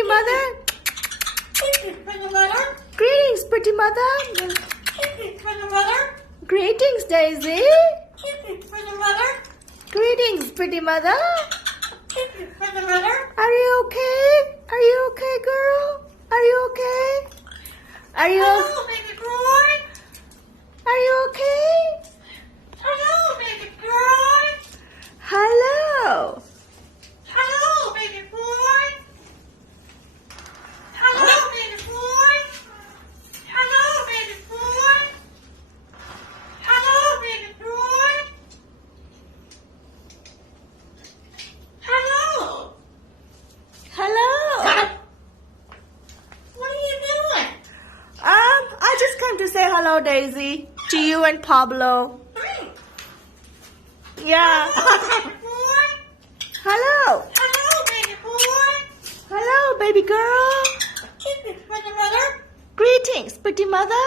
pretty mother. Pretty mother. Greetings, pretty mother. Pretty mother. Greetings, Daisy. Pretty mother. Greetings, pretty mother. Pretty mother. Are you okay? Are you okay, girl? Are you okay? Are you Hello, baby boy. Are you okay? Hello, baby boy. Hello. Hello, baby boy. Hello, baby boy. Hello, baby boy. Hello, baby boy. Hello. Hello. What are you doing? I just came to say hello, Daisy, to you and Pablo. Hey. Yeah. Hello, baby boy. Hello. Hello, baby boy. Hello, baby girl. Pretty mother. Greetings, pretty mother.